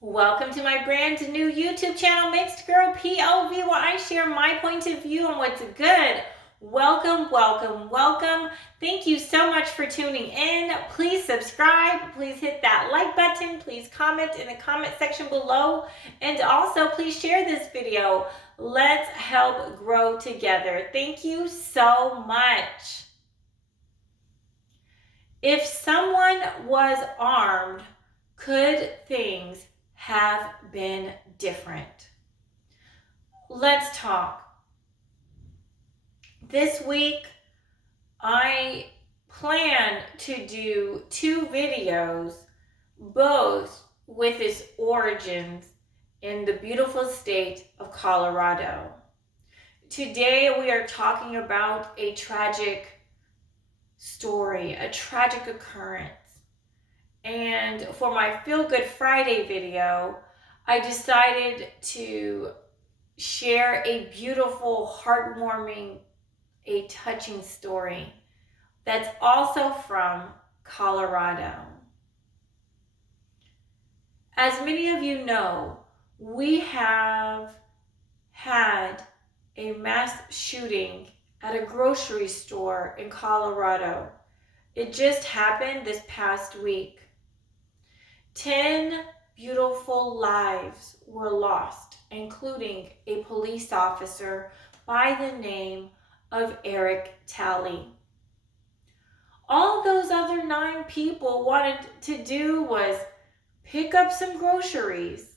Welcome to my brand new YouTube channel, Mixed Girl POV, where I share my point of view on what's good. Welcome, welcome, welcome. Thank you so much for tuning in. Please subscribe. Please hit that like button. Please comment in the comment section below. And also, please share this video. Let's help grow together. Thank you so much. If someone was armed, could things have been different? Let's talk. This week, I plan to do 2 videos, both with its origins in the beautiful state of Colorado. Today, we are talking about a tragic story, a tragic occurrence. And for my Feel Good Friday video, I decided to share a beautiful, heartwarming, a touching story that's also from Colorado. As many of you know, we have had a mass shooting at a grocery store in Colorado. It just happened this past week. 10 beautiful lives were lost, including a police officer by the name of Eric Talley. All those other 9 people wanted to do was pick up some groceries,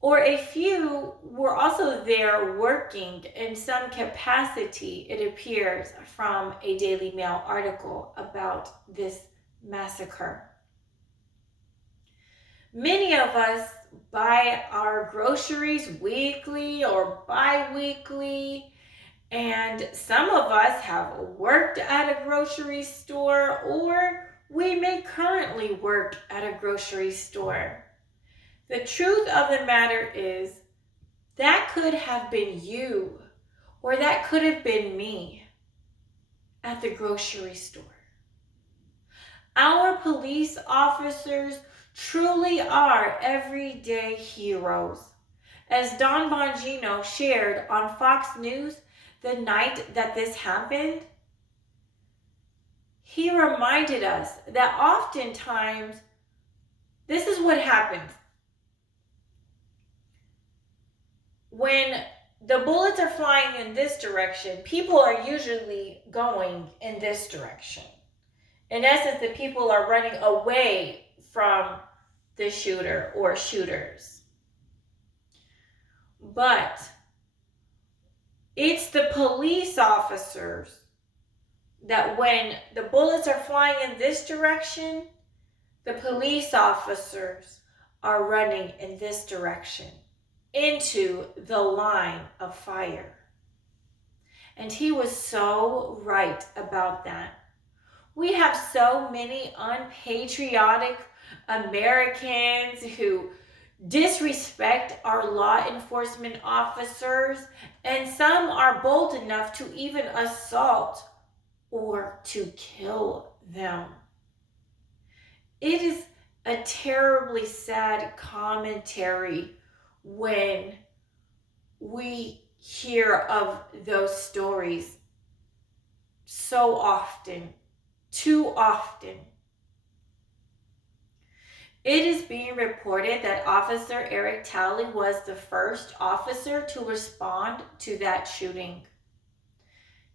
or a few were also there working in some capacity, it appears, from a Daily Mail article about this massacre. Many of us buy our groceries weekly or bi-weekly, and some of us have worked at a grocery store, or we may currently work at a grocery store. The truth of the matter is that could have been you, or that could have been me at the grocery store. Our police officers truly are everyday heroes. As Don Bongino shared on Fox News the night that this happened, he reminded us that oftentimes this is what happens. When the bullets are flying in this direction, people are usually going in this direction. In essence, the people are running away from the shooter or shooters. But it's the police officers that when the bullets are flying in this direction, the police officers are running in this direction into the line of fire. And he was so right about that. We have so many unpatriotic Americans who disrespect our law enforcement officers, and some are bold enough to even assault or to kill them. It is a terribly sad commentary when we hear of those stories so often. Too often. It is being reported that Officer Eric Talley was the first officer to respond to that shooting.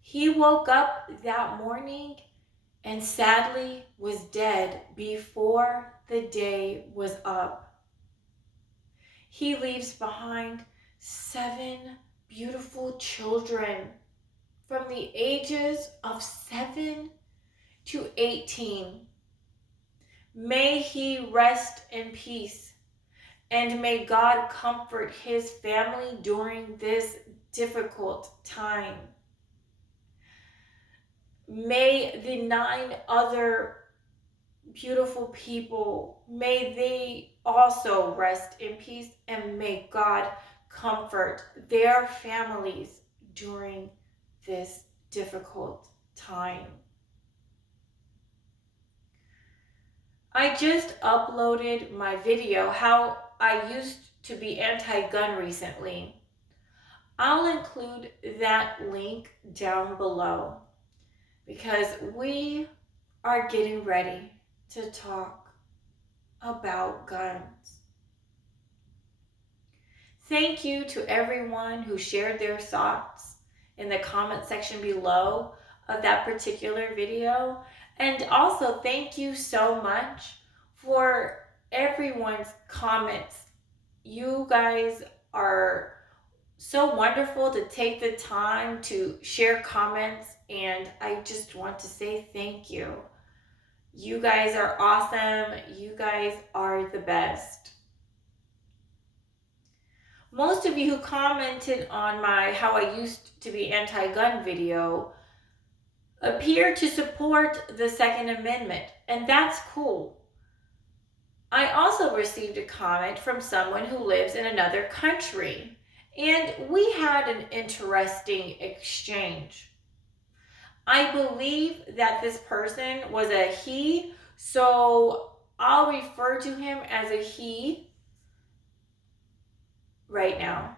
He woke up that morning and sadly was dead before the day was up. He leaves behind 7 beautiful children from the ages of 7 to 18. May he rest in peace, and may God comfort his family during this difficult time. May the 9 other beautiful people, may they also rest in peace, and may God comfort their families during this difficult time. I just uploaded my video how I used to be anti-gun recently. I'll include that link down below because we are getting ready to talk about guns. Thank you to everyone who shared their thoughts in the comment section below of that particular video. And also thank you so much for everyone's comments. You guys are so wonderful to take the time to share comments, and I just want to say thank you. You guys are awesome. You guys are the best. Most of you who commented on my how I used to be anti-gun video appear to support the Second Amendment, and that's cool. I also received a comment from someone who lives in another country, and we had an interesting exchange. I believe that this person was a he, so I'll refer to him as a he right now.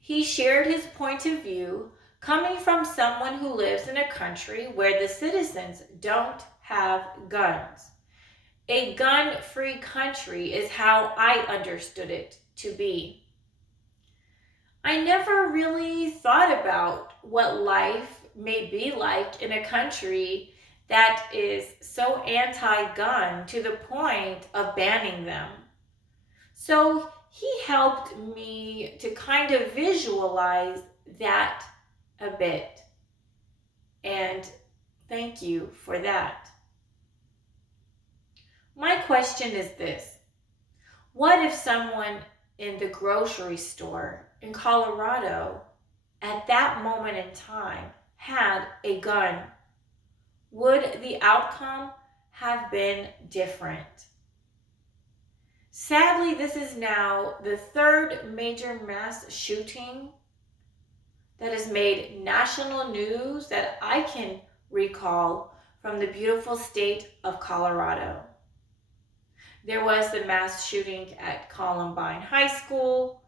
He shared his point of view coming from someone who lives in a country where the citizens don't have guns. A gun-free country is how I understood it to be. I never really thought about what life may be like in a country that is so anti-gun to the point of banning them. So he helped me to kind of visualize that a bit. And thank you for that. My question is this: what if someone in the grocery store in Colorado at that moment in time had a gun? Would the outcome have been different? Sadly, this is now the third major mass shooting that has made national news that I can recall from the beautiful state of Colorado. There was the mass shooting at Columbine High School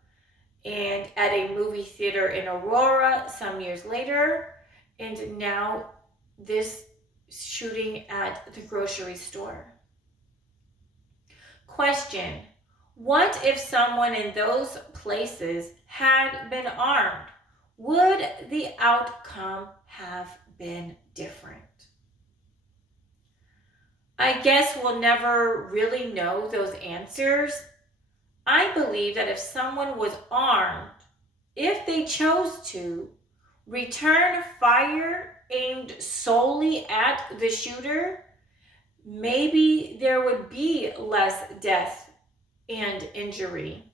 and at a movie theater in Aurora some years later, and now this shooting at the grocery store. Question: what if someone in those places had been armed? Would the outcome have been different? I guess we'll never really know those answers. I believe that if someone was armed, if they chose to, return fire aimed solely at the shooter, maybe there would be less death and injury.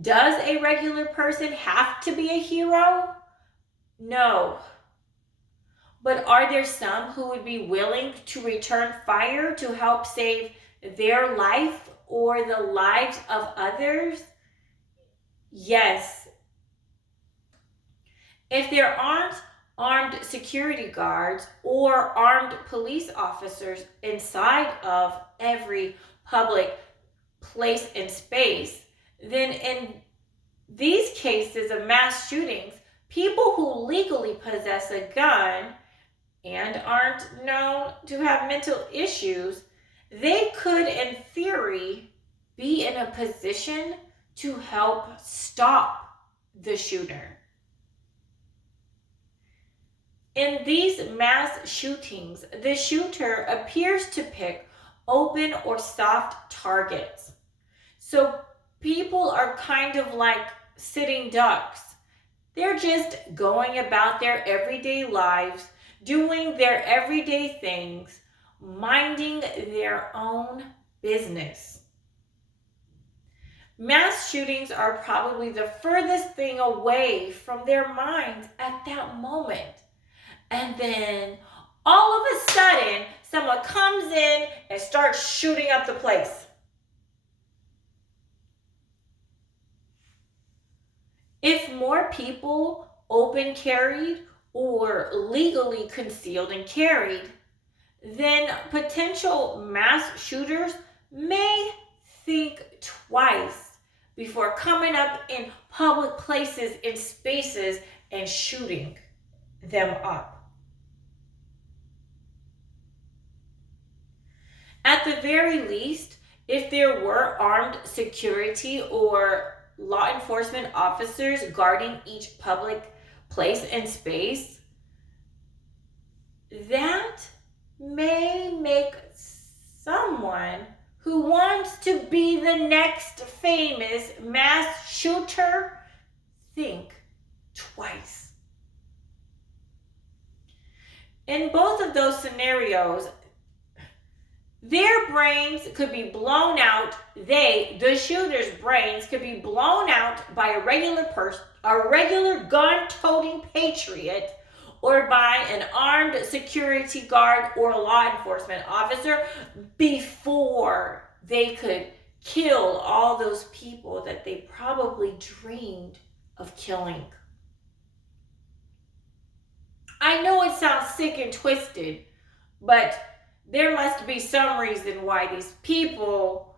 Does a regular person have to be a hero? No. But are there some who would be willing to return fire to help save their life or the lives of others? Yes. If there aren't armed security guards or armed police officers inside of every public place and space, then in these cases of mass shootings, people who legally possess a gun and aren't known to have mental issues, they could, in theory, be in a position to help stop the shooter. In these mass shootings, the shooter appears to pick open or soft targets. So people are kind of like sitting ducks. They're just going about their everyday lives, doing their everyday things, minding their own business. Mass shootings are probably the furthest thing away from their minds at that moment. And then all of a sudden, someone comes in and starts shooting up the place. If more people open carried or legally concealed and carried, then potential mass shooters may before coming up in public places and spaces and shooting them up. At the very least, if there were armed security or law enforcement officers guarding each public place and space, that may make someone who wants to be the next famous mass shooter think twice. In both of those scenarios, their brains could be blown out. The shooter's brains could be blown out by a regular gun-toting patriot, or by an armed security guard or law enforcement officer before they could kill all those people that they probably dreamed of killing. I know it sounds sick and twisted, but there must be some reason why these people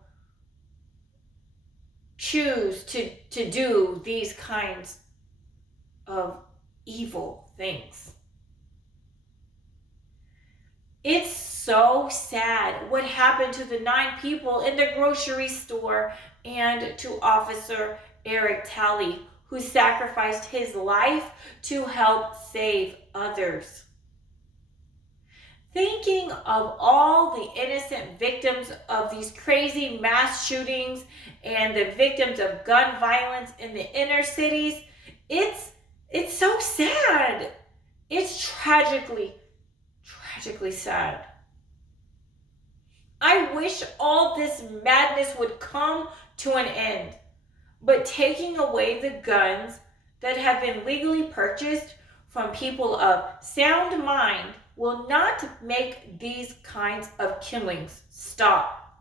choose to do these kinds of evil things. It's so sad what happened to the 9 people in the grocery store and to Officer Eric Talley, who sacrificed his life to help save others. Thinking of all the innocent victims of these crazy mass shootings and the victims of gun violence in the inner cities, it's so sad. It's tragically sad. I wish all this madness would come to an end, but taking away the guns that have been legally purchased from people of sound mind will not make these kinds of killings stop.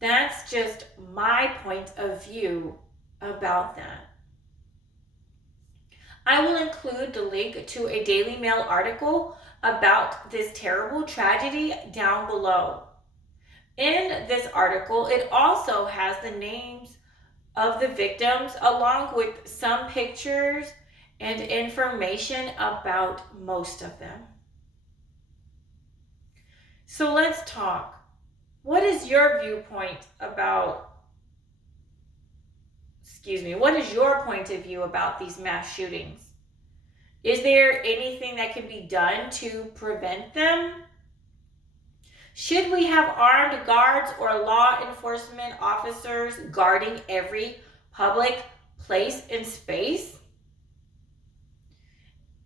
That's just my point of view about that. I will include the link to a Daily Mail article about this terrible tragedy down below. In this article, it also has the names of the victims along with some pictures and information about most of them. So let's talk. What is your viewpoint what is your point of view about these mass shootings? Is there anything that can be done to prevent them? Should we have armed guards or law enforcement officers guarding every public place and space?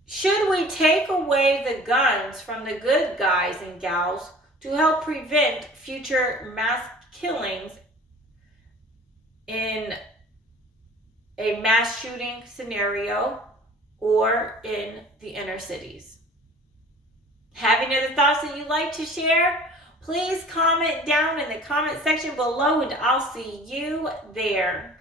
Should we take away the guns from the good guys and gals to help prevent future mass killings in a mass shooting scenario or in the inner cities? Have any other thoughts that you'd like to share? Please comment down in the comment section below and I'll see you there.